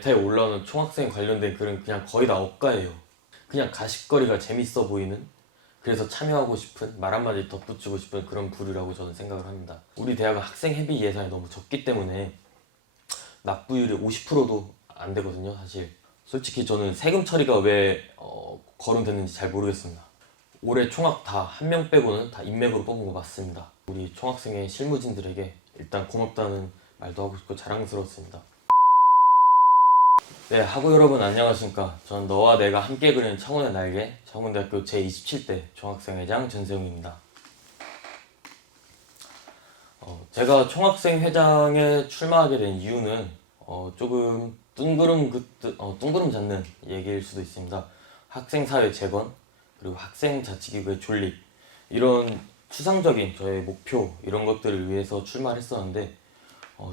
메타에 올라오는 총학생 관련된 글은 그냥 거의 다 억가예요. 그냥 가십거리가 재밌어 보이는, 그래서 참여하고 싶은, 말 한마디 덧붙이고 싶은 그런 부류라고 저는 생각을 합니다. 우리 대학은 학생 회비 예산이 너무 적기 때문에 납부율이 50%도 안 되거든요, 사실. 솔직히 저는 세금 처리가 왜 거론됐는지 잘 모르겠습니다. 올해 총학 다 한 명 빼고는 다 인맥으로 뽑은 거 맞습니다. 우리 총학생의 실무진들에게 일단 고맙다는 말도 하고 싶고 자랑스럽습니다. 네, 학우 여러분 안녕하십니까. 전 너와 내가 함께 그리는 청운의 날개, 청운대학교 제27대 총학생회장 전세웅입니다. 제가 총학생회장에 출마하게 된 이유는 조금 뜬구름 잡는 얘기일 수도 있습니다. 학생사회 재건, 그리고 학생자치기구의 존립, 이런 추상적인 저의 목표, 이런 것들을 위해서 출마를 했었는데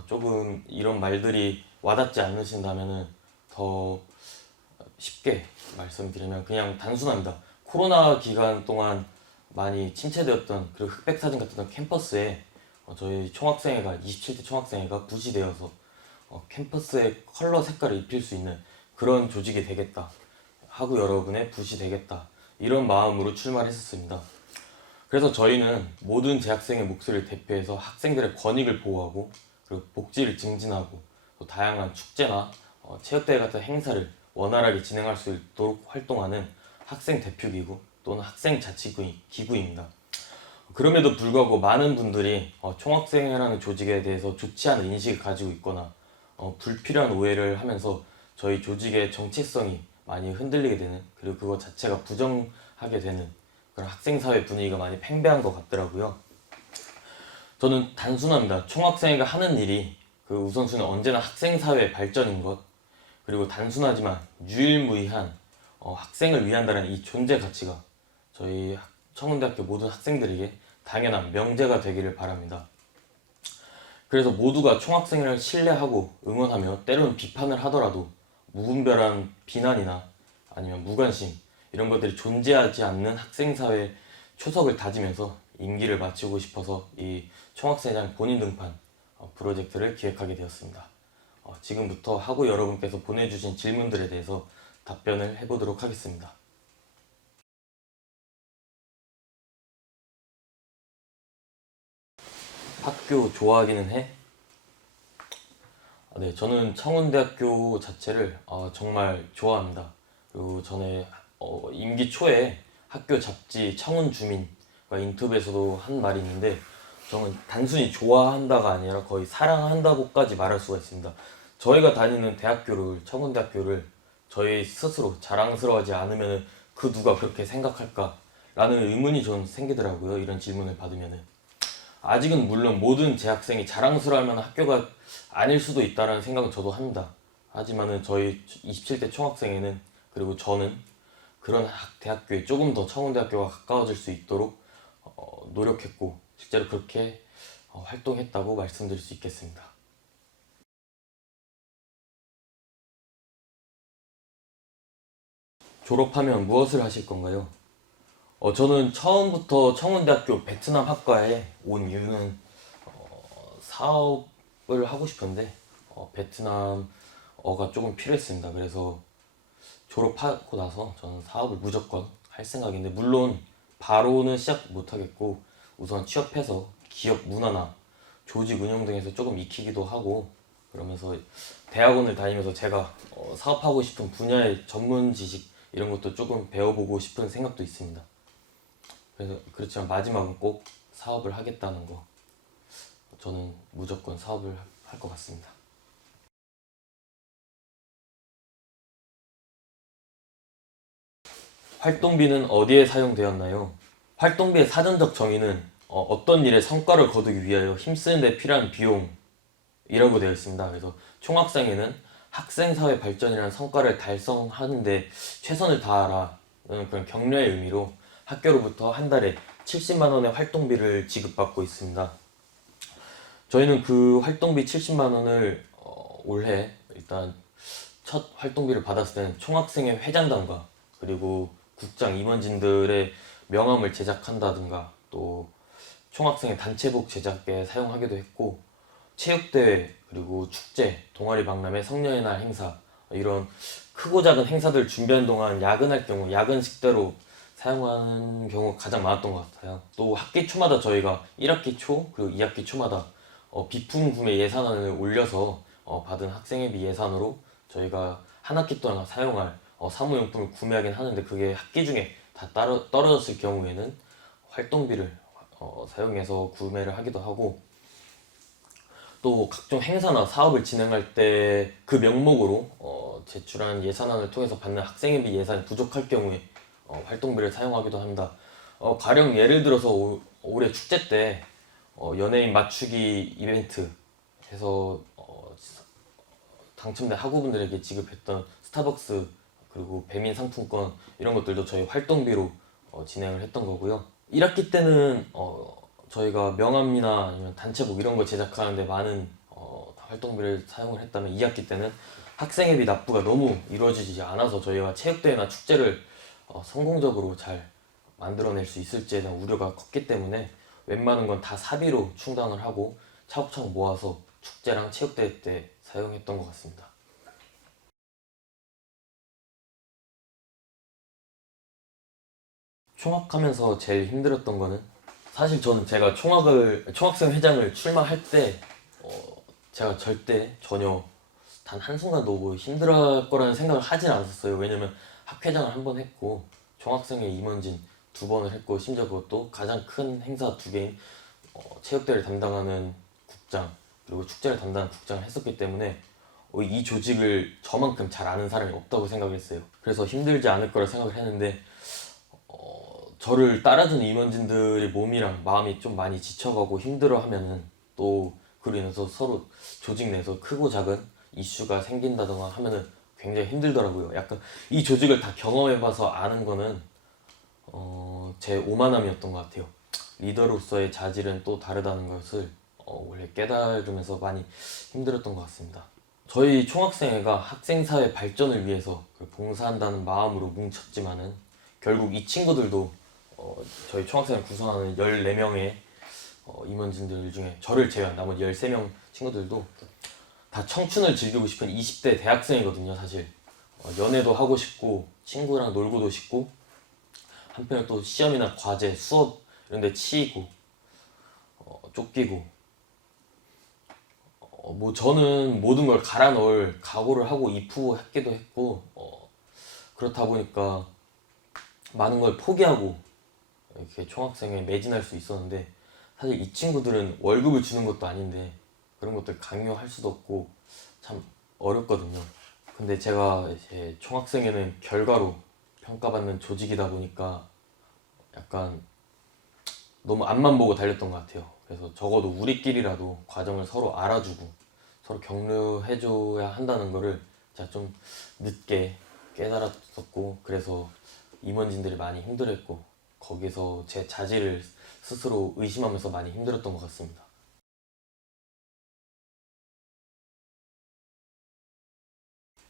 조금 이런 말들이 와닿지 않으신다면 더 쉽게 말씀드리면 그냥 단순합니다. 코로나 기간 동안 많이 침체되었던 그리고 흑백 사진 같은 캠퍼스에 저희 총학생회가 27대 총학생회가 부시되어서 캠퍼스의 컬러 색깔을 입힐 수 있는 그런 조직이 되겠다. 학우 여러분의 붓이 되겠다. 이런 마음으로 출마를 했었습니다. 그래서 저희는 모든 재학생의 목소리를 대표해서 학생들의 권익을 보호하고 그리고 복지를 증진하고 또 다양한 축제나 체육대회 같은 행사를 원활하게 진행할 수 있도록 활동하는 학생 대표기구 또는 학생자치기구입니다. 그럼에도 불구하고 많은 분들이 총학생회라는 조직에 대해서 좋지 않은 인식을 가지고 있거나 불필요한 오해를 하면서 저희 조직의 정체성이 많이 흔들리게 되는, 그리고 그것 자체가 부정하게 되는 그런 학생사회 분위기가 많이 팽배한 것 같더라고요. 저는 단순합니다. 총학생회가 하는 일이 그 우선순위는 언제나 학생사회 발전인 것, 그리고 단순하지만 유일무이한 학생을 위한다는 이 존재 가치가 저희 청운대학교 모든 학생들에게 당연한 명제가 되기를 바랍니다. 그래서 모두가 총학생회를 신뢰하고 응원하며 때로는 비판을 하더라도 무분별한 비난이나 아니면 무관심, 이런 것들이 존재하지 않는 학생사회 초석을 다지면서 임기를 마치고 싶어서 이 총학생회장 본인 등판 프로젝트를 기획하게 되었습니다. 지금부터 학우 여러분께서 보내주신 질문들에 대해서 답변을 해보도록 하겠습니다. 학교 좋아하기는 해? 네, 저는 청운대학교 자체를 정말 좋아합니다. 그리고 전에 임기 초에 학교 잡지 청운주민과 인터뷰에서도 한 말이 있는데, 저는 단순히 좋아한다가 아니라 거의 사랑한다고까지 말할 수가 있습니다. 저희가 다니는 대학교를, 청운대학교를 저희 스스로 자랑스러워하지 않으면 그 누가 그렇게 생각할까? 라는 의문이 좀 생기더라고요. 이런 질문을 받으면은. 아직은 물론 모든 재학생이 자랑스러워할 만한 학교가 아닐 수도 있다는 생각은 저도 합니다. 하지만은 저희 27대 총학생회는, 그리고 저는 그런 대학교에 조금 더 청운대학교가 가까워질 수 있도록 노력했고 실제로 그렇게 활동했다고 말씀드릴 수 있겠습니다. 졸업하면 무엇을 하실 건가요? 저는 처음부터 청운대학교 베트남 학과에 온 이유는 사업을 하고 싶은데 베트남어가 조금 필요했습니다. 그래서 졸업하고 나서 저는 사업을 무조건 할 생각인데, 물론 바로는 시작 못하겠고 우선 취업해서 기업 문화나 조직 운영 등에서 조금 익히기도 하고, 그러면서 대학원을 다니면서 제가 사업하고 싶은 분야의 전문 지식 이런 것도 조금 배워보고 싶은 생각도 있습니다. 그래서 그렇지만 마지막은 꼭 사업을 하겠다는 거, 저는 무조건 사업을 할 것 같습니다. 활동비는 어디에 사용되었나요? 활동비의 사전적 정의는 어떤 일에 성과를 거두기 위하여 힘쓰는 데 필요한 비용이라고 되어 있습니다. 그래서 총학생회는 학생사회 발전이라는 성과를 달성하는 데 최선을 다하라는 그런 격려의 의미로 학교로부터 한 달에 70만 원의 활동비를 지급받고 있습니다. 저희는 그 활동비 70만 원을 올해 일단 첫 활동비를 받았을 때는 총학생회 회장단과 그리고 국장 임원진들의 명함을 제작한다든가, 또 총학생회 단체복 제작에 사용하기도 했고, 체육대회 그리고 축제, 동아리 박람회, 성년의 날 행사, 이런 크고 작은 행사들 준비하는 동안 야근할 경우 야근 식대로 사용하는 경우가 가장 많았던 것 같아요. 또 학기 초마다 저희가 1학기 초 그리고 2학기 초마다 비품 구매 예산안을 올려서 받은 학생회비 예산으로 저희가 한 학기 동안 사용할 사무용품을 구매하긴 하는데 그게 학기 중에 다 떨어졌을 경우에는 활동비를 사용해서 구매를 하기도 하고 또 각종 행사나 사업을 진행할 때 그 명목으로 제출한 예산안을 통해서 받는 학생회비 예산이 부족할 경우에 활동비를 사용하기도 합니다. 가령 예를 들어서 올해 축제 때 연예인 맞추기 이벤트 해서 당첨된 학우분들에게 지급했던 스타벅스 그리고 배민 상품권 이런 것들도 저희 활동비로 진행을 했던 거고요. 1학기 때는 저희가 명함이나 아니면 단체복 이런 거 제작하는데 많은 활동비를 사용을 했다면 2학기 때는 학생회비 납부가 너무 이루어지지 않아서 저희가 체육대회나 축제를 성공적으로 잘 만들어낼 수 있을지에 대한 우려가 컸기 때문에 웬만한 건 다 사비로 충당을 하고 차곡차곡 모아서 축제랑 체육대회 때 사용했던 것 같습니다. 총학하면서 제일 힘들었던 거는 사실 저는 제가 총학생 회장을 출마할 때 제가 절대 전혀 단 한순간도 뭐 힘들어할 거라는 생각을 하진 않았어요. 왜냐면 학회장을 한 번 했고 총학생회 임원진 2번을 했고 심지어 그것도 가장 큰 행사 2개인 체육대회를 담당하는 국장 그리고 축제를 담당하는 국장을 했었기 때문에 이 조직을 저만큼 잘 아는 사람이 없다고 생각했어요. 그래서 힘들지 않을 거라 생각을 했는데 저를 따라주는 임원진들의 몸이랑 마음이 좀 많이 지쳐가고 힘들어하면은 또 그로 인해서 서로 조직 내에서 크고 작은 이슈가 생긴다던가 하면은 굉장히 힘들더라고요. 약간 이 조직을 다 경험해봐서 아는 거는 제 오만함이었던 것 같아요. 리더로서의 자질은 또 다르다는 것을 원래 깨달으면서 많이 힘들었던 것 같습니다. 저희 총학생회가 학생사회 발전을 위해서 봉사한다는 마음으로 뭉쳤지만은 결국 이 친구들도 저희 총학생을 구성하는 14명의 임원진들 중에 저를 제외한 나머지 13명 친구들도 다 청춘을 즐기고 싶은 20대 대학생이거든요. 사실 연애도 하고 싶고 친구랑 놀고도 싶고 한편에 또 시험이나 과제, 수업 이런 데 치이고 쫓기고 뭐 저는 모든 걸 갈아 넣을 각오를 하고 입후했기도 했고 그렇다 보니까 많은 걸 포기하고 이렇게 총학생에 매진할 수 있었는데 사실 이 친구들은 월급을 주는 것도 아닌데 그런 것들 강요할 수도 없고 참 어렵거든요. 근데 제가 이제 총학생회는 결과로 평가받는 조직이다 보니까 약간 너무 앞만 보고 달렸던 것 같아요. 그래서 적어도 우리끼리라도 과정을 서로 알아주고 서로 격려해줘야 한다는 거를 제가 좀 늦게 깨달았었고 그래서 임원진들이 많이 힘들었고 거기서 제 자질을 스스로 의심하면서 많이 힘들었던 것 같습니다.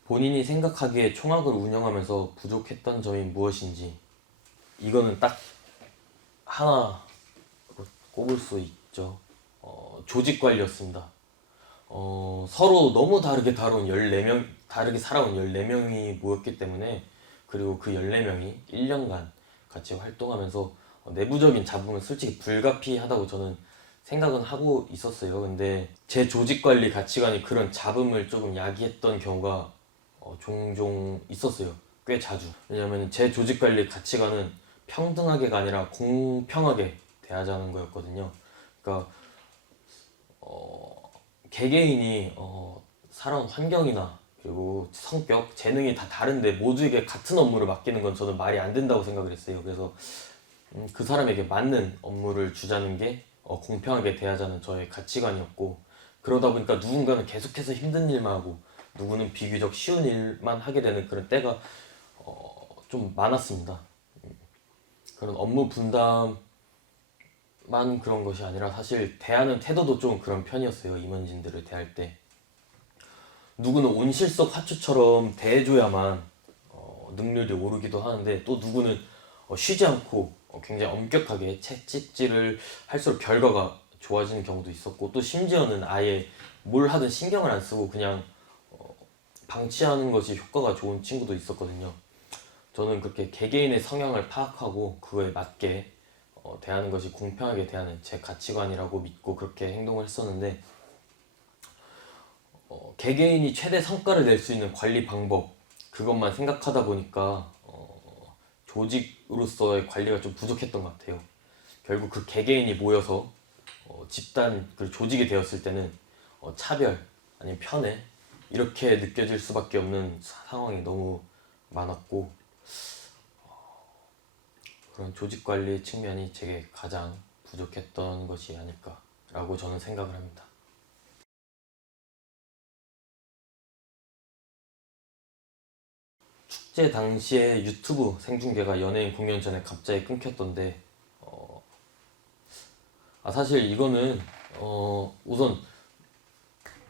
본인이 생각하기에 총학을 운영하면서 부족했던 점이 무엇인지 이거는 딱 하나 꼽을 수 있죠. 조직 관리였습니다. 서로 너무 다르게 다르게 살아온 14명이 모였기 때문에 그리고 그 14명이 1년간 같이 활동하면서 내부적인 잡음은 솔직히 불가피하다고 저는 생각은 하고 있었어요. 근데 제 조직 관리 가치관이 그런 잡음을 조금 야기했던 경우가 종종 있었어요. 꽤 자주. 왜냐면 제 조직 관리 가치관은 평등하게가 아니라 공평하게 대하자는 거였거든요. 그러니까 개개인이 살아온 환경이나 그리고 성격, 재능이 다 다른데 모두에게 같은 업무를 맡기는 건 저는 말이 안 된다고 생각을 했어요. 그래서 그 사람에게 맞는 업무를 주자는 게 공평하게 대하자는 저의 가치관이었고 그러다 보니까 누군가는 계속해서 힘든 일만 하고 누구는 비교적 쉬운 일만 하게 되는 그런 때가 좀 많았습니다. 그런 업무 분담만 그런 것이 아니라 사실 대하는 태도도 좀 그런 편이었어요. 임원진들을 대할 때 누구는 온실속 화초처럼 대해줘야만 능률이 오르기도 하는데 또 누구는 쉬지 않고 굉장히 엄격하게 채찍질을 할수록 결과가 좋아지는 경우도 있었고 또 심지어는 아예 뭘 하든 신경을 안 쓰고 그냥 방치하는 것이 효과가 좋은 친구도 있었거든요. 저는 그렇게 개개인의 성향을 파악하고 그거에 맞게 대하는 것이 공평하게 대하는 제 가치관이라고 믿고 그렇게 행동을 했었는데, 개개인이 최대 성과를 낼 수 있는 관리 방법, 그것만 생각하다 보니까 조직으로서의 관리가 좀 부족했던 것 같아요. 결국 그 개개인이 모여서 집단 그리고 조직이 되었을 때는 차별 아니면 편애 이렇게 느껴질 수밖에 없는 상황이 너무 많았고, 그런 조직 관리 측면이 제게 가장 부족했던 것이 아닐까라고 저는 생각을 합니다. 축제 당시에 유튜브 생중계가 연예인 공연 전에 갑자기 끊겼던데, 사실 이거는 우선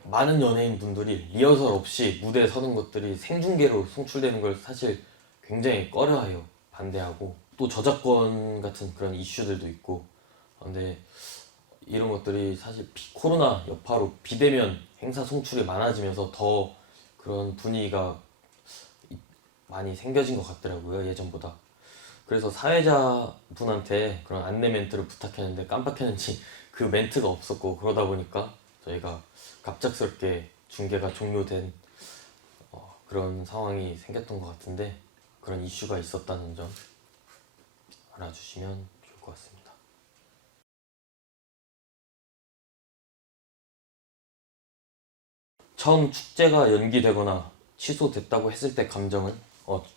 많은 연예인 분들이 리허설 없이 무대에 서는 것들이 생중계로 송출되는 걸 사실 굉장히 꺼려해요. 반대하고 또 저작권 같은 그런 이슈들도 있고. 근데 이런 것들이 사실 코로나 여파로 비대면 행사 송출이 많아지면서 더 그런 분위기가 많이 생겨진 것 같더라고요, 예전보다. 그래서 사회자분한테 그런 안내 멘트를 부탁했는데 깜빡했는지 그 멘트가 없었고, 그러다 보니까 저희가 갑작스럽게 중계가 종료된 그런 상황이 생겼던 것 같은데, 그런 이슈가 있었다는 점 알아주시면 좋을 것 같습니다. 처음 축제가 연기되거나 취소됐다고 했을 때 감정은,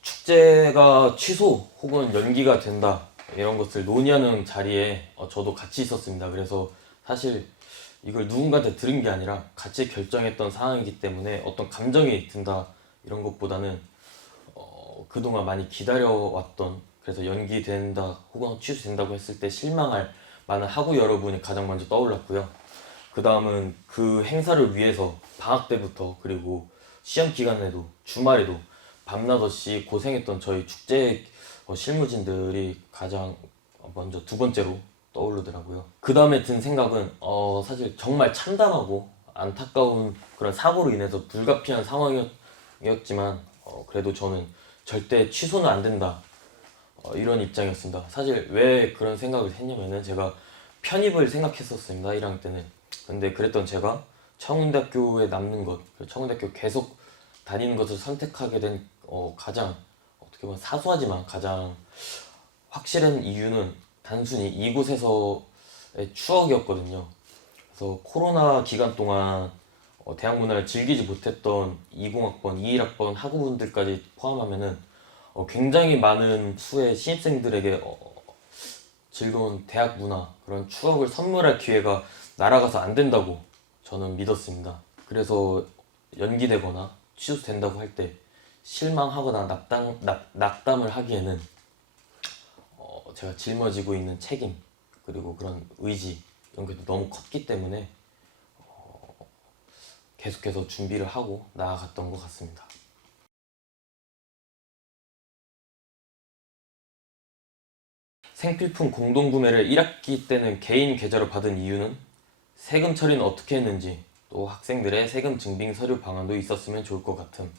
축제가 취소 혹은 연기가 된다 이런 것을 논의하는 자리에 저도 같이 있었습니다. 그래서 사실 이걸 누군가한테 들은 게 아니라 같이 결정했던 상황이기 때문에 어떤 감정이 든다 이런 것보다는 그동안 많이 기다려왔던, 그래서 연기된다 혹은 취소된다고 했을 때 실망할 많은 학우 여러분이 가장 먼저 떠올랐고요. 그 다음은 그 행사를 위해서 방학 때부터 그리고 시험 기간에도 주말에도 밤낮없이 고생했던 저희 축제 실무진들이 가장 먼저 두 번째로 떠오르더라고요. 그 다음에 든 생각은 사실 정말 참담하고 안타까운 그런 사고로 인해서 불가피한 상황이었지만 그래도 저는 절대 취소는 안 된다 이런 입장이었습니다. 사실 왜 그런 생각을 했냐면은 제가 편입을 생각했었습니다, 1학년 때는. 근데 그랬던 제가 청운대학교에 남는 것, 청운대학교 계속 다니는 것을 선택하게 된 가장 어떻게 보면 사소하지만 가장 확실한 이유는 단순히 이곳에서의 추억이었거든요. 그래서 코로나 기간 동안 대학 문화를 즐기지 못했던 20학번, 21학번 학우분들까지 포함하면은 굉장히 많은 수의 신입생들에게 즐거운 대학 문화, 그런 추억을 선물할 기회가 날아가서 안 된다고 저는 믿었습니다. 그래서 연기되거나 취소된다고 할 때 실망하거나 낙담을 하기에는 제가 짊어지고 있는 책임 그리고 그런 의지 이런 게 너무 컸기 때문에 계속해서 준비를 하고 나아갔던 것 같습니다. 생필품 공동구매를 1학기 때는 개인 계좌로 받은 이유는 세금 처리는 어떻게 했는지, 또 학생들의 세금 증빙 서류 방안도 있었으면 좋을 것 같음.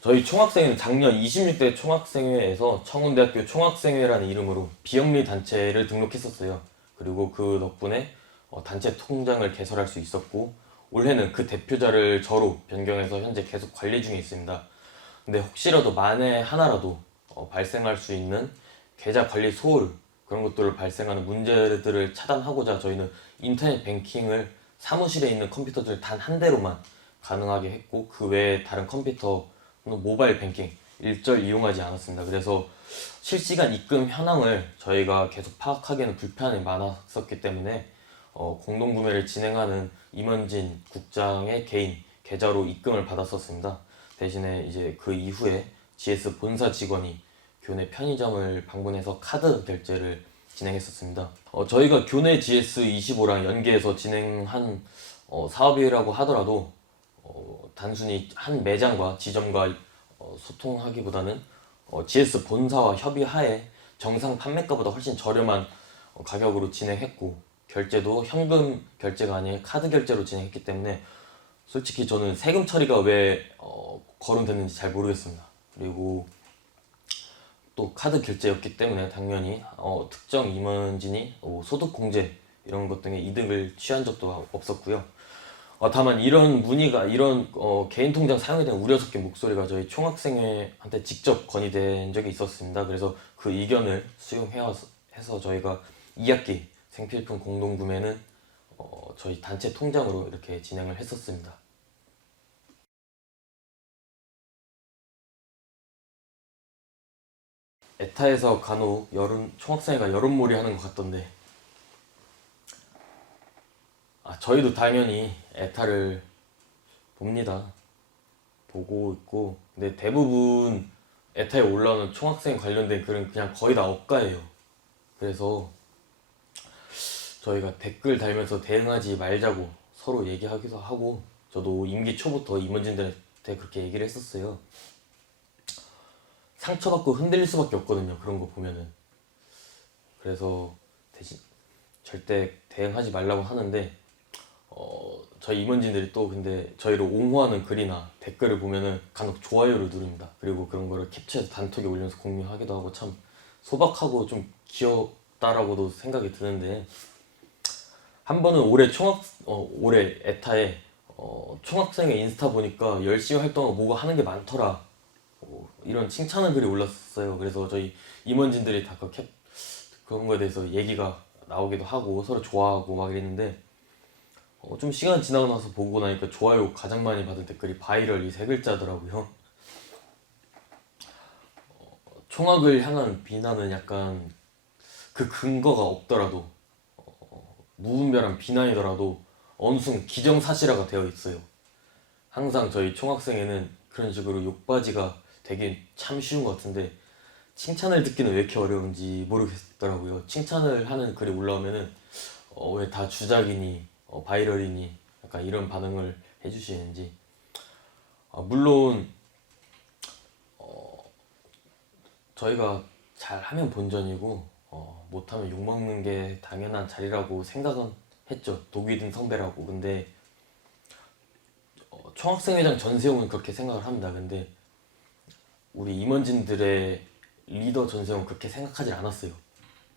저희 총학생회는 작년 26대 총학생회에서 청운대학교 총학생회라는 이름으로 비영리 단체를 등록했었어요. 그리고 그 덕분에 단체 통장을 개설할 수 있었고, 올해는 그 대표자를 저로 변경해서 현재 계속 관리 중에 있습니다. 근데 혹시라도 만에 하나라도 발생할 수 있는 계좌 관리 소홀, 그런 것들을 발생하는 문제들을 차단하고자 저희는 인터넷 뱅킹을 사무실에 있는 컴퓨터들 단 한 대로만 가능하게 했고, 그 외에 다른 컴퓨터 또는 모바일 뱅킹 일절 이용하지 않았습니다. 그래서 실시간 입금 현황을 저희가 계속 파악하기에는 불편이 많았었기 때문에 공동구매를 진행하는 임원진 국장의 개인 계좌로 입금을 받았었습니다. 대신에 이제 그 이후에 GS 본사 직원이 교내 편의점을 방문해서 카드 결제를 진행했었습니다. 저희가 교내 GS25랑 연계해서 진행한 사업이라고 하더라도 단순히 한 매장과 지점과 소통하기보다는 GS 본사와 협의하에 정상 판매가보다 훨씬 저렴한 가격으로 진행했고, 결제도 현금 결제가 아닌 카드 결제로 진행했기 때문에 솔직히 저는 세금 처리가 왜 거론됐는지 잘 모르겠습니다. 그리고 또 카드 결제였기 때문에 당연히 특정 임원진이 소득 공제 이런 것 등의 이득을 취한 적도 없었고요. 다만 이런 문의가 이런 개인 통장 사용에 대한 우려 섞인 목소리가 저희 총학생회한테 직접 건의된 적이 있었습니다. 그래서 그 의견을 수용해서 저희가 2학기 생필품 공동구매는 저희 단체 통장으로 이렇게 진행을 했었습니다. 에타에서 간혹 총학생회가 여론몰이 하는 것 같던데, 저희도 당연히 에타를 봅니다. 보고 있고, 근데 대부분 에타에 올라오는 총학생 관련된 글은 그냥 거의 다 억가예요. 그래서 저희가 댓글 달면서 대응하지 말자고 서로 얘기하기도 하고, 저도 임기 초부터 임원진들한테 그렇게 얘기를 했었어요. 상처받고 흔들릴 수밖에 없거든요, 그런 거 보면은. 그래서 대신 절대 대응하지 말라고 하는데, 저희 임원진들이 또 근데 저희를 옹호하는 글이나 댓글을 보면은 간혹 좋아요를 누릅니다. 그리고 그런 거를 캡처해서 단톡에 올려서 공유하기도 하고, 참 소박하고 좀 귀엽다라고도 생각이 드는데, 한 번은 올해 에타에 총학생회 인스타 보니까 열심히 활동하고 뭐가 하는 게 많더라, 이런 칭찬의 글이 올랐어요. 그래서 저희 임원진들이 다 그런 거에 대해서 얘기가 나오기도 하고 서로 좋아하고 막 이랬는데, 좀 시간 지나고 나서 보고 나니까 좋아요 가장 많이 받은 댓글이 바이럴 이 세 글자더라고요. 총학을 향한 비난은 약간 그 근거가 없더라도, 무분별한 비난이더라도 어느 순간 기정사실화가 되어 있어요. 항상 저희 총학생회는 그런 식으로 욕바지가 되긴 참 쉬운 것 같은데, 칭찬을 듣기는 왜 이렇게 어려운지 모르겠더라고요. 칭찬을 하는 글이 올라오면은 왜 다 주작이니, 바이럴이니, 약간 이런 반응을 해주시는지. 물론 저희가 잘하면 본전이고 못하면 욕먹는 게 당연한 자리라고 생각은 했죠. 독이 든 선배라고. 근데 총학생회장 전세용은 그렇게 생각을 합니다. 근데 우리 임원진들의 리더 전세용은 그렇게 생각하지 않았어요.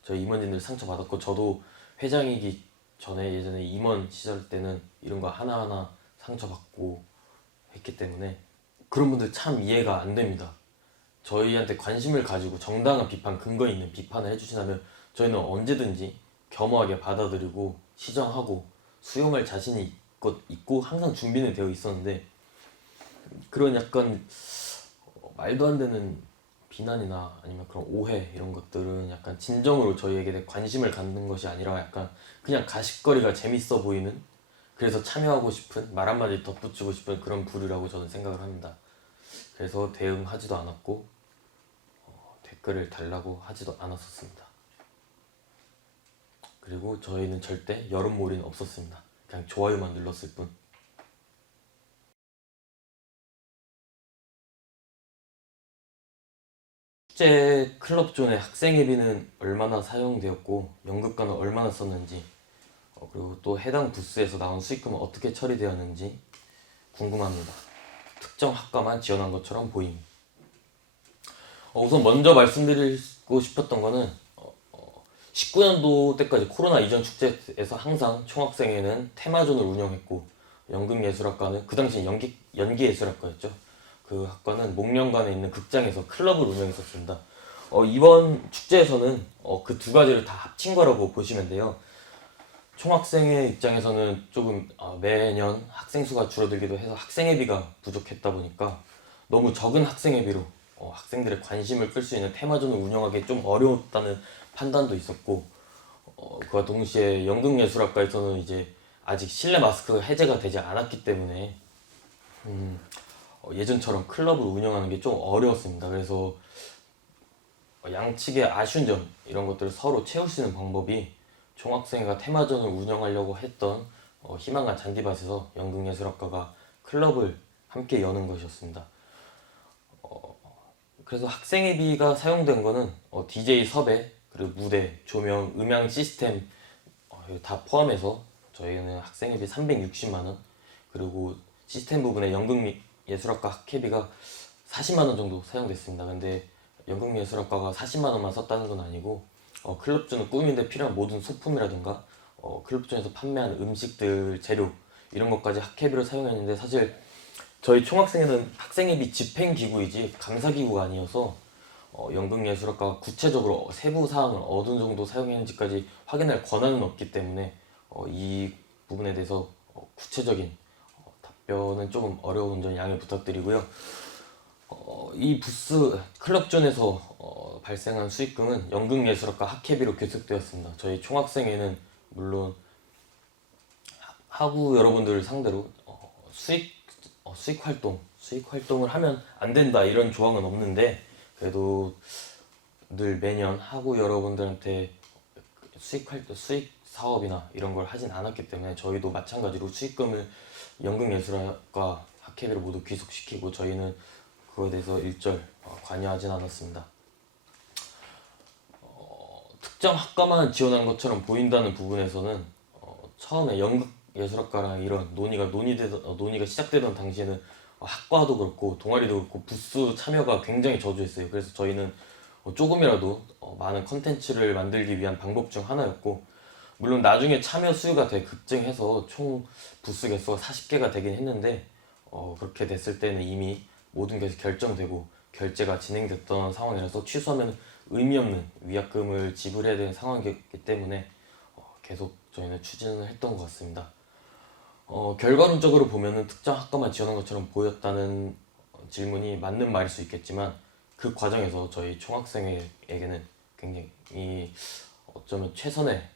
저희 임원진들 상처받았고, 저도 회장이기 전에 예전에 임원 시절 때는 이런 거 하나하나 상처받고 했기 때문에 그런 분들 참 이해가 안 됩니다. 저희한테 관심을 가지고 정당한 비판, 근거 있는 비판을 해주시다면 저희는 언제든지 겸허하게 받아들이고 시정하고 수용할 자신이 있고 항상 준비는 되어 있었는데, 그런 약간 말도 안 되는 비난이나 아니면 그런 오해 이런 것들은 약간 진정으로 저희에게 관심을 갖는 것이 아니라 약간 그냥 가십거리가 재밌어 보이는, 그래서 참여하고 싶은, 말 한마디 덧붙이고 싶은 그런 부류라고 저는 생각을 합니다. 그래서 대응하지도 않았고 댓글을 달라고 하지도 않았었습니다. 그리고 저희는 절대 여론몰이는 없었습니다. 그냥 좋아요만 눌렀을 뿐. 축제 클럽존의 학생회비는 얼마나 사용되었고 연극가는 얼마나 썼는지, 그리고 또 해당 부스에서 나온 수익금은 어떻게 처리되었는지 궁금합니다. 특정 학과만 지원한 것처럼 보임. 우선 먼저 말씀드리고 싶었던 거는 19년도 때까지 코로나 이전 축제에서 항상 총학생회는 테마존을 운영했고, 연극예술학과는 그 당시 연기예술학과였죠. 그 학과는 목련관에 있는 극장에서 클럽을 운영했었습니다. 이번 축제에서는 그 두 가지를 다 합친 거라고 보시면 돼요. 총학생회 입장에서는 조금 매년 학생 수가 줄어들기도 해서 학생회비가 부족했다 보니까 너무 적은 학생회비로 학생들의 관심을 끌 수 있는 테마존을 운영하기 좀 어려웠다는 판단도 있었고, 그와 동시에 연극예술학과에서는 이제 아직 실내 마스크가 해제가 되지 않았기 때문에 예전처럼 클럽을 운영하는 게 좀 어려웠습니다. 그래서 양측의 아쉬운 점 이런 것들을 서로 채울 수 있는 방법이 총학생회가 테마전을 운영하려고 했던 희망한 잔디밭에서 연극예술학과가 클럽을 함께 여는 것이었습니다. 그래서 학생회비가 사용된 거는 DJ 섭외, 그리고 무대, 조명, 음향 시스템 다 포함해서 저희는 학생회비 360만 원, 그리고 시스템 부분에 연극예술학과 학회비가 40만 원 정도 사용됐습니다. 근데 연극예술학과가 40만 원만 썼다는 건 아니고 클럽존은 꾸미는데 필요한 모든 소품이라든가 클럽존에서 판매하는 음식들, 재료 이런 것까지 학회비로 사용했는데 사실 저희 총학생회는 학생회비 집행기구이지 감사기구가 아니어서 연극예술학과가 구체적으로 세부 사항을 어느 정도 사용했는지까지 확인할 권한은 없기 때문에 이 부분에 대해서 구체적인 답변은 조금 어려운 점 양해 부탁드리고요. 이 부스 클럽존에서 발생한 수익금은 연극예술학과 학회비로 교습되었습니다. 저희 총학생회는 물론 하구 여러분들을 상대로 수익 활동을 하면 안 된다 이런 조항은 없는데 그래도 늘 매년 하구 여러분들한테 수익 사업이나 이런 걸 하진 않았기 때문에 저희도 마찬가지로 수익금을 연극예술학과 학회비로 모두 귀속시키고 저희는 그거에 대해서 일절 관여하진 않았습니다. 특정 학과만 지원한 것처럼 보인다는 부분에서는 처음에 연극예술학과랑 이런 논의가 시작되던 당시에는 학과도 그렇고 동아리도 그렇고 부스 참여가 굉장히 저조했어요. 그래서 저희는 조금이라도 많은 컨텐츠를 만들기 위한 방법 중 하나였고 물론 나중에 참여 수요가 되게 급증해서 총 부스 개수가 40개가 되긴 했는데 그렇게 됐을 때는 이미 모든 게 결정되고 결제가 진행됐던 상황이라서 취소하면 의미 없는 위약금을 지불해야 되는 상황이었기 때문에 계속 저희는 추진을 했던 것 같습니다. 결과론적으로 보면은 특정 학과만 지원한 것처럼 보였다는 질문이 맞는 말일 수 있겠지만 그 과정에서 저희 총학생회에게는 굉장히 어쩌면 최선의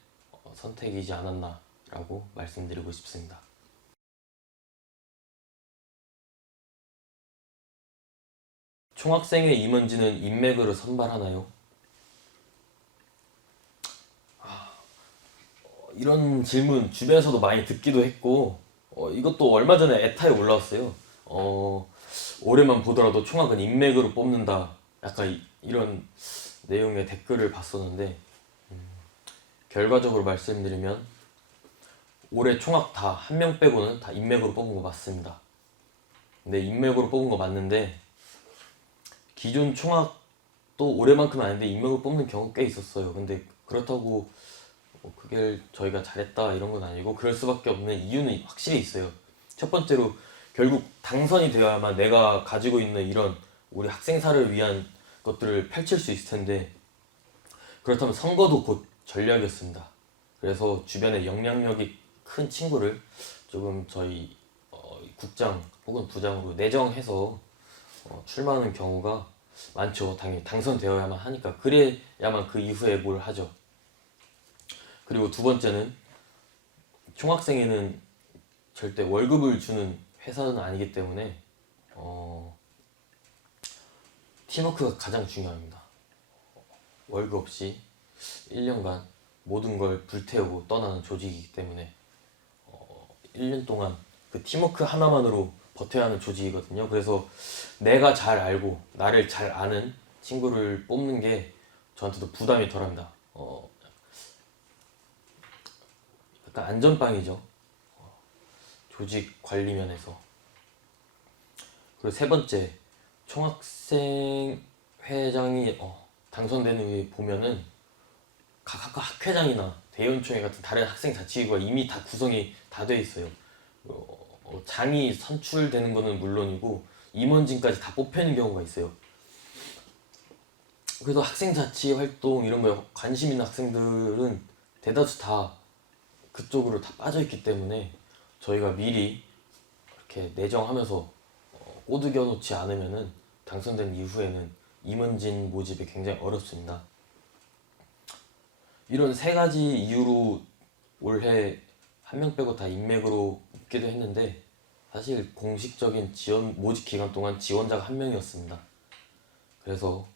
선택이지 않았나라고 말씀드리고 싶습니다. 총학생회 임원진은 인맥으로 선발하나요? 이런 질문 주변에서도 많이 듣기도 했고 이것도 얼마 전에 에타에 올라왔어요. 올해만 보더라도 총학은 인맥으로 뽑는다. 약간 이런 내용의 댓글을 봤었는데 결과적으로 말씀드리면 올해 총학 다 한 명 빼고는 다 인맥으로 뽑은 거 맞습니다. 근데 인맥으로 뽑은 거 맞는데 기존 총학도 올해만큼은 아닌데 인맥으로 뽑는 경우 꽤 있었어요. 근데 그렇다고 그게 저희가 잘했다 이런 건 아니고 그럴 수밖에 없는 이유는 확실히 있어요. 첫 번째로 결국 당선이 되어야만 내가 가지고 있는 이런 우리 학생사를 위한 것들을 펼칠 수 있을 텐데 그렇다면 선거도 곧 전략이었습니다. 그래서 주변에 영향력이 큰 친구를 조금 저희 국장 혹은 부장으로 내정해서 출마하는 경우가 많죠. 당연히 당선되어야만 하니까 그래야만 그 이후에 뭘 하죠. 그리고 두 번째는 총학생회는 절대 월급을 주는 회사는 아니기 때문에 팀워크가 가장 중요합니다. 월급 없이 1년간 모든 걸 불태우고 떠나는 조직이기 때문에 1년 동안 그 팀워크 하나만으로 버텨야 하는 조직이거든요. 그래서 내가 잘 알고 나를 잘 아는 친구를 뽑는 게 저한테도 부담이 덜합니다. 약간 안전빵이죠. 조직 관리 면에서. 그리고 세 번째, 총학생 회장이 당선되는 후에 보면은 각 학과 학회장이나 대의원총회 같은 다른 학생 자치기구가 이미 다 구성이 다 돼 있어요. 장이 선출되는 거는 물론이고 임원진까지 다 뽑히는 경우가 있어요. 그래서 학생 자치 활동 이런 거에 관심 있는 학생들은 대다수 다 그쪽으로 다 빠져 있기 때문에 저희가 미리 이렇게 내정하면서 꼬드겨 놓지 않으면은 당선된 이후에는 임원진 모집이 굉장히 어렵습니다. 이런 세 가지 이유로 올해 한 명 빼고 다 인맥으로 뽑기도 했는데 사실 공식적인 지원 모집 기간 동안 지원자가 한 명이었습니다. 그래서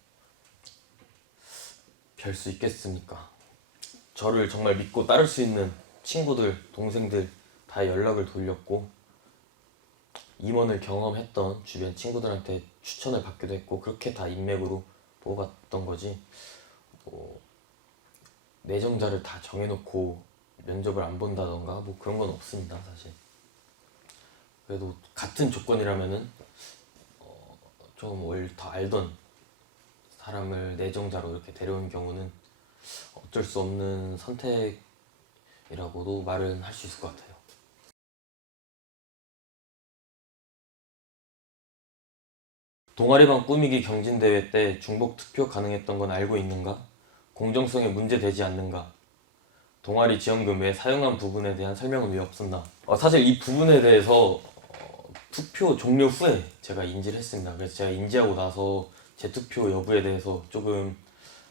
별 수 있겠습니까? 저를 정말 믿고 따를 수 있는 친구들, 동생들 다 연락을 돌렸고 임원을 경험했던 주변 친구들한테 추천을 받기도 했고 그렇게 다 인맥으로 뽑았던 거지 내정자를 다 정해놓고 면접을 안 본다던가 뭐 그런 건 없습니다 사실. 그래도 같은 조건이라면은 좀 더 알던 사람을 내정자로 이렇게 데려온 경우는 어쩔 수 없는 선택이라고도 말은 할 수 있을 것 같아요. 동아리반 꾸미기 경진대회 때 중복 투표 가능했던 건 알고 있는가? 공정성에 문제되지 않는가? 동아리 지원금 외 사용한 부분에 대한 설명은 왜 없었나? 사실 이 부분에 대해서 투표 종료 후에 제가 인지를 했습니다. 그래서 제가 인지하고 나서 재투표 여부에 대해서 조금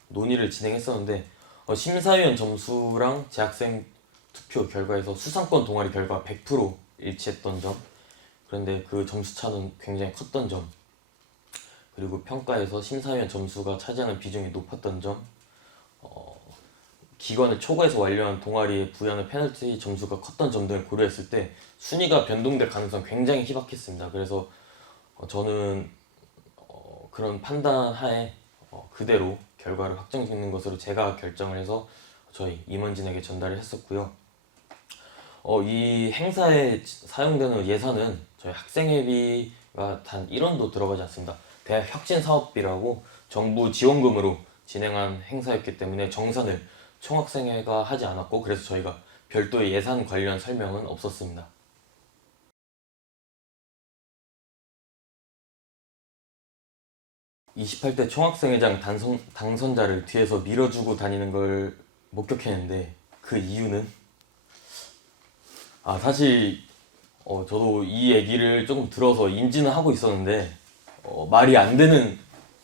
논의를 진행했었는데 심사위원 점수랑 재학생 투표 결과에서 수상권 동아리 결과 100% 일치했던 점, 그런데 그 점수 차는 굉장히 컸던 점, 그리고 평가에서 심사위원 점수가 차지하는 비중이 높았던 점, 기관을 초과해서 완료한 동아리에 부여하는 페널티 점수가 컸던 점 등을 고려했을 때 순위가 변동될 가능성이 굉장히 희박했습니다. 그래서 저는 그런 판단 하에 그대로 결과를 확정짓는 것으로 제가 결정을 해서 저희 임원진에게 전달을 했었고요. 이 행사에 사용되는 예산은 저희 학생회비가 단 1원도 들어가지 않습니다. 대학 혁신사업비라고 정부 지원금으로 진행한 행사였기 때문에 정산을 총학생회가 하지 않았고, 그래서 저희가 별도의 예산 관련 설명은 없었습니다. 28대 총학생회장 당선자를 뒤에서 밀어주고 다니는 걸 목격했는데, 그 이유는 사실 저도 이 얘기를 조금 들어서 인지는 하고 있었는데 말이 안 되는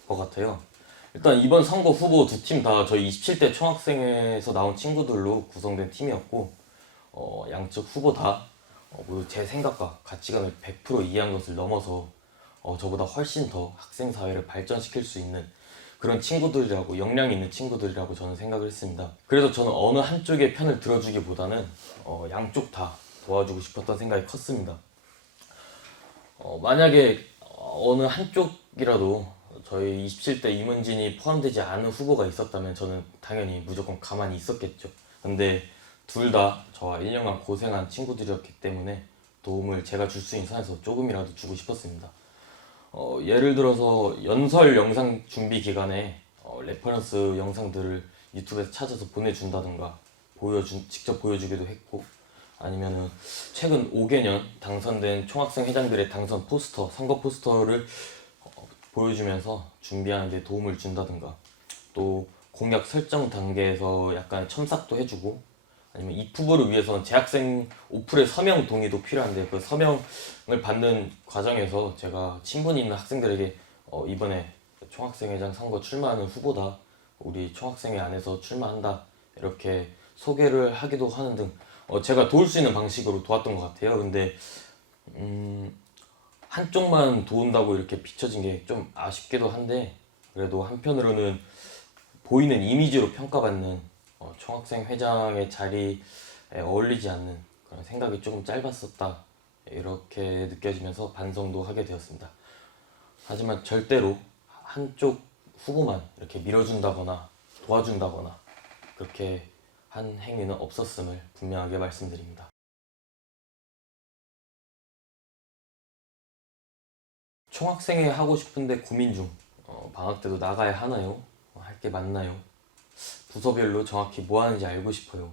것 같아요. 일단 이번 선거 후보 두 팀 다 저희 27대 총학생회에서 나온 친구들로 구성된 팀이었고, 양측 후보 다 모두 제 생각과 가치관을 100% 이해한 것을 넘어서 저보다 훨씬 더 학생 사회를 발전시킬 수 있는 그런 친구들이라고, 역량이 있는 친구들이라고 저는 생각을 했습니다. 그래서 저는 어느 한쪽의 편을 들어주기보다는 양쪽 다 도와주고 싶었던 생각이 컸습니다. 만약에 어느 한쪽이라도 저희 27대 임원진이 포함되지 않은 후보가 있었다면 저는 당연히 무조건 가만히 있었겠죠. 근데 둘 다 저와 1년간 고생한 친구들이었기 때문에 도움을 제가 줄 수 있는 선에서 조금이라도 주고 싶었습니다. 예를 들어서 연설 영상 준비 기간에 레퍼런스 영상들을 유튜브에서 찾아서 보내준다든가 직접 보여주기도 했고, 아니면은 최근 5개년 당선된 총학생 회장들의 당선 포스터, 선거 포스터를 보여주면서 준비하는 데 도움을 준다든가, 또 공약 설정 단계에서 약간 첨삭도 해주고, 아니면 이 후보를 위해서는 재학생 오플의 서명 동의도 필요한데 그 서명을 받는 과정에서 제가 친분이 있는 학생들에게 이번에 총학생회장 선거 출마하는 후보다, 우리 총학생회 안에서 출마한다, 이렇게 소개를 하기도 하는 등 제가 도울 수 있는 방식으로 도왔던 것 같아요. 근데 한쪽만 도운다고 이렇게 비춰진 게 좀 아쉽기도 한데, 그래도 한편으로는 보이는 이미지로 평가받는 총학생 회장의 자리에 어울리지 않는 그런 생각이 조금 짧았었다, 이렇게 느껴지면서 반성도 하게 되었습니다. 하지만 절대로 한쪽 후보만 이렇게 밀어준다거나 도와준다거나 그렇게 한 행위는 없었음을 분명하게 말씀드립니다. 총학생회 하고 싶은데 고민 중. 방학 때도 나가야 하나요? 할 게 맞나요? 부서별로 정확히 뭐 하는지 알고 싶어요.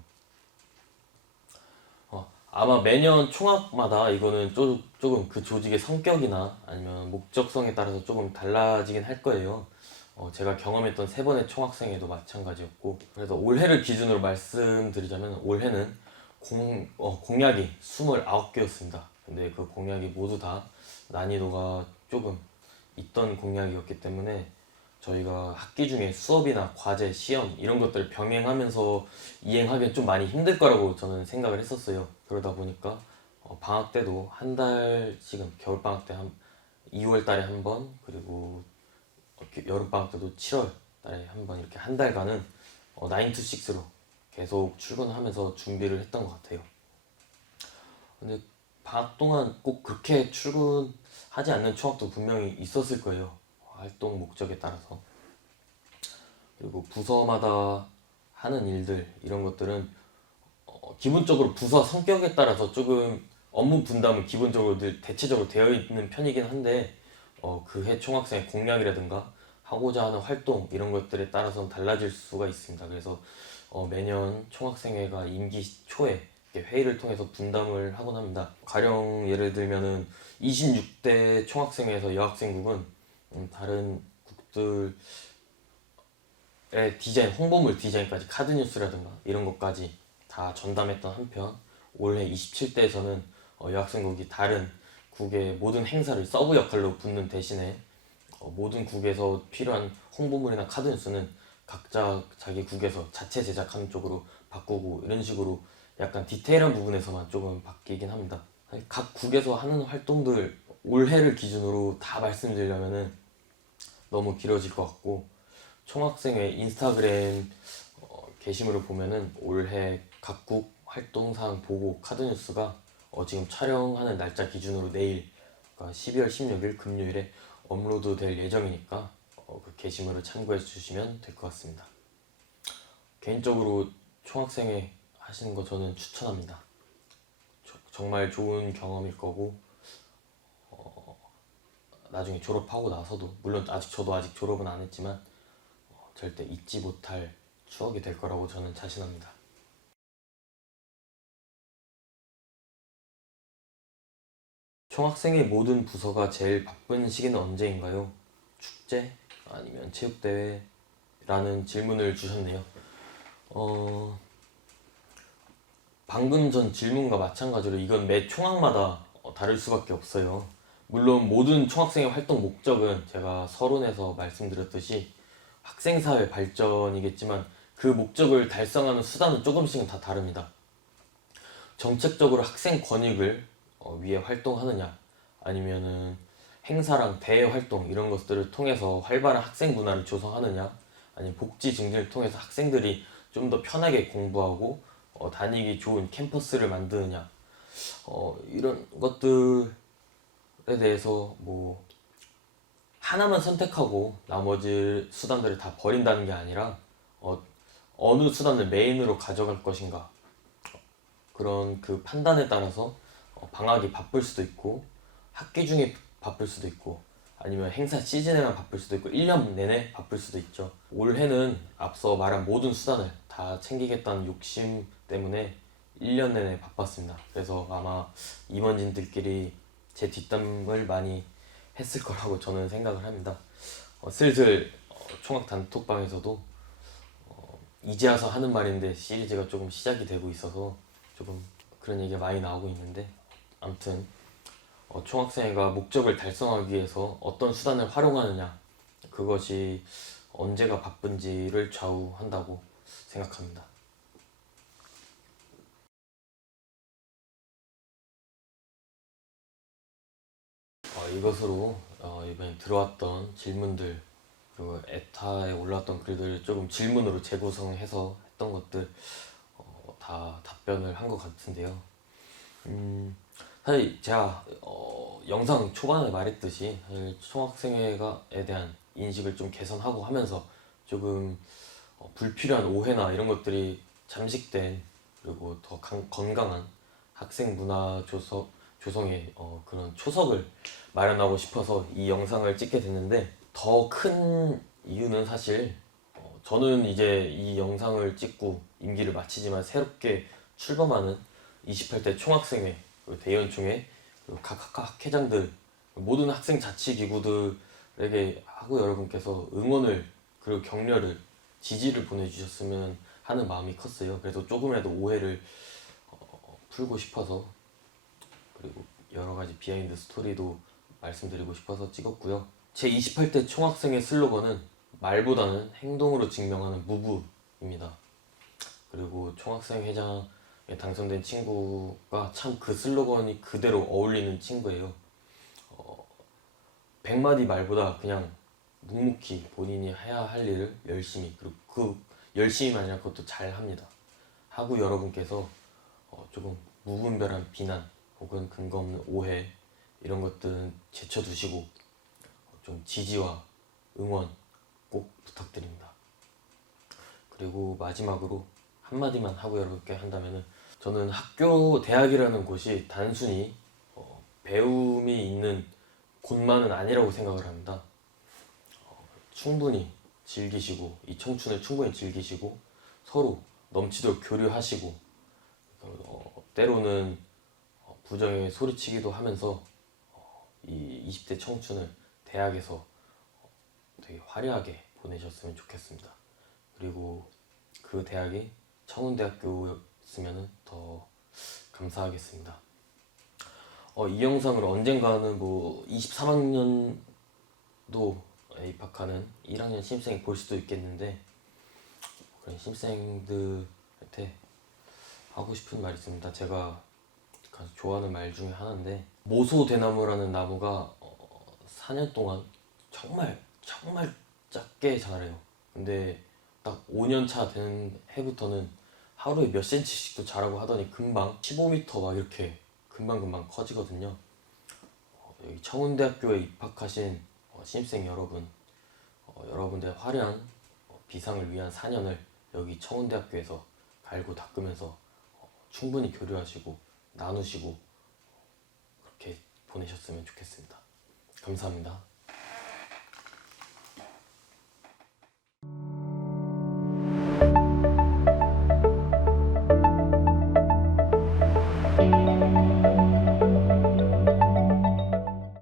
아마 매년 총학마다 이거는 조금 그 조직의 성격이나 아니면 목적성에 따라서 조금 달라지긴 할 거예요. 제가 경험했던 세 번의 총학생회도 마찬가지였고, 그래서 올해를 기준으로 말씀드리자면 올해는 공약이 29개였습니다. 근데 그 공약이 모두 다 난이도가 조금 있던 공약이었기 때문에 저희가 학기 중에 수업이나 과제, 시험 이런 것들을 병행하면서 이행하기엔 좀 많이 힘들 거라고 저는 생각을 했었어요. 그러다 보니까 방학 때도 한 달씩은, 겨울 방학 때 2월 달에 한 번, 그리고 여름 방학 때도 7월 달에 한 번, 이렇게 한 달간은 9 to 6로 계속 출근하면서 준비를 했던 것 같아요. 근데 방학 동안 꼭 그렇게 출근하지 않는 총학도 분명히 있었을 거예요. 활동 목적에 따라서. 그리고 부서마다 하는 일들, 이런 것들은 기본적으로 부서 성격에 따라서 조금 업무 분담은 기본적으로 늘 대체적으로 되어 있는 편이긴 한데 그 해 총학생의 공약이라든가 하고자 하는 활동 이런 것들에 따라서는 달라질 수가 있습니다. 그래서 매년 총학생회가 임기 초에 이렇게 회의를 통해서 분담을 하곤 합니다. 가령 예를 들면은 26대 총학생회에서 여학생국은 다른 국들의 디자인, 홍보물 디자인까지 카드뉴스라든가 이런 것까지 다 전담했던 한편 올해 27대에서는 여학생국이 다른 국의 모든 행사를 서브 역할로 붙는 대신에 모든 국에서 필요한 홍보물이나 카드뉴스는 각자 자기 국에서 자체 제작하는 쪽으로 바꾸고 이런 식으로 약간 디테일한 부분에서만 조금 바뀌긴 합니다. 각 국에서 하는 활동들 올해를 기준으로 다 말씀드리려면은 너무 길어질 것 같고 총학생회 인스타그램 게시물을 보면은 올해 각국 활동사항 보고 카드뉴스가 지금 촬영하는 날짜 기준으로 내일 그러니까 12월 16일 금요일에 업로드 될 예정이니까 그 게시물을 참고해 주시면 될 것 같습니다. 개인적으로 총학생회 하시는 거 저는 추천합니다. 정말 좋은 경험일 거고 나중에 졸업하고 나서도 물론 저도 아직 졸업은 안 했지만 절대 잊지 못할 추억이 될 거라고 저는 자신합니다. 총학생회 모든 부서가 제일 바쁜 시기는 언제인가요? 축제? 아니면 체육대회? 라는 질문을 주셨네요. 어, 방금 전 질문과 마찬가지로 이건 매 총학마다 다를 수밖에 없어요. 물론 모든 총학생회 활동 목적은 제가 서론에서 말씀드렸듯이 학생사회 발전이겠지만 그 목적을 달성하는 수단은 조금씩은 다 다릅니다. 정책적으로 학생 권익을 위해 활동하느냐 아니면은 행사랑 대외 활동 이런 것들을 통해서 활발한 학생 문화를 조성하느냐 아니면 복지 증진을 통해서 학생들이 좀 더 편하게 공부하고 다니기 좋은 캠퍼스를 만드느냐 이런 것들에 대해서 뭐 하나만 선택하고 나머지 수단들을 다 버린다는 게 아니라 어느 수단을 메인으로 가져갈 것인가 그런 그 판단에 따라서 방학이 바쁠 수도 있고 학기 중에 바쁠 수도 있고 아니면 행사 시즌에만 바쁠 수도 있고 1년 내내 바쁠 수도 있죠. 올해는 앞서 말한 모든 수단을 다 챙기겠다는 욕심 때문에 1년 내내 바빴습니다. 그래서 아마 임원진들끼리 제 뒷담을 많이 했을 거라고 저는 생각을 합니다. 슬슬 총학 단톡방에서도 이제 와서 하는 말인데 시리즈가 조금 시작이 되고 있어서 조금 그런 얘기가 많이 나오고 있는데 아무튼 총학생회가 목적을 달성하기 위해서 어떤 수단을 활용하느냐 그것이 언제가 바쁜지를 좌우한다고 생각합니다. 이것으로 이번에 들어왔던 질문들 그리고 에타에 올라왔던 글들을 조금 질문으로 재구성해서 했던 것들 다 답변을 한 것 같은데요. 사실 제가 영상 초반에 말했듯이 사실 총학생회에 대한 인식을 좀 개선하고 하면서 조금 불필요한 오해나 이런 것들이 잠식된 그리고 더 건강한 학생 문화 조성의 그런 초석을 마련하고 싶어서 이 영상을 찍게 됐는데 더 큰 이유는 사실 저는 이제 이 영상을 찍고 임기를 마치지만 새롭게 출범하는 28대 총학생회 그리고 대의원총회 그리고 각 학회장들 모든 학생 자치기구들에게 하고 여러분께서 응원을 그리고 격려를 지지를 보내주셨으면 하는 마음이 컸어요. 그래서 조금이라도 오해를 풀고 싶어서 그리고 여러 가지 비하인드 스토리도 말씀드리고 싶어서 찍었고요. 제 28대 총학생의 슬로건은 말보다는 행동으로 증명하는 무부입니다. 그리고 총학생 회장에 당선된 친구가 참 그 슬로건이 그대로 어울리는 친구예요. 100마디 말보다 그냥 묵묵히 본인이 해야 할 일을 열심히 그리고 그 열심히만 아니라 그것도 잘 합니다. 하고 여러분께서 조금 무분별한 비난 혹은 근거 없는 오해 이런 것들은 제쳐두시고 좀 지지와 응원 꼭 부탁드립니다. 그리고 마지막으로 한마디만 하고 여러분께 한다면은 저는 학교, 대학이라는 곳이 단순히 배움이 있는 곳만은 아니라고 생각을 합니다. 충분히 즐기시고, 이 청춘을 충분히 즐기시고, 서로 넘치도록 교류하시고, 때로는 부정에 소리치기도 하면서 이 20대 청춘을 대학에서 되게 화려하게 보내셨으면 좋겠습니다. 그리고 그 대학이 청운대학교였으면 더 감사하겠습니다. 이 영상을 언젠가는 뭐 23학년도 입학하는 1학년 신입생이 볼 수도 있겠는데, 그런 신입생들한테 하고 싶은 말이 있습니다. 제가 가장 좋아하는 말 중에 하나인데, 모소대나무라는 나무가 4년 동안 정말 정말 작게 자라요. 근데 딱 5년 차 되는 해부터는 하루에 몇 센치씩도 자라고 하더니 금방 15m 막 이렇게 금방금방 커지거든요. 여기 청운대학교에 입학하신 신입생 여러분, 여러분들의 화려한 비상을 위한 4년을 여기 청운대학교에서 갈고 닦으면서 충분히 교류하시고 나누시고 그렇게 보내셨으면 좋겠습니다. 감사합니다.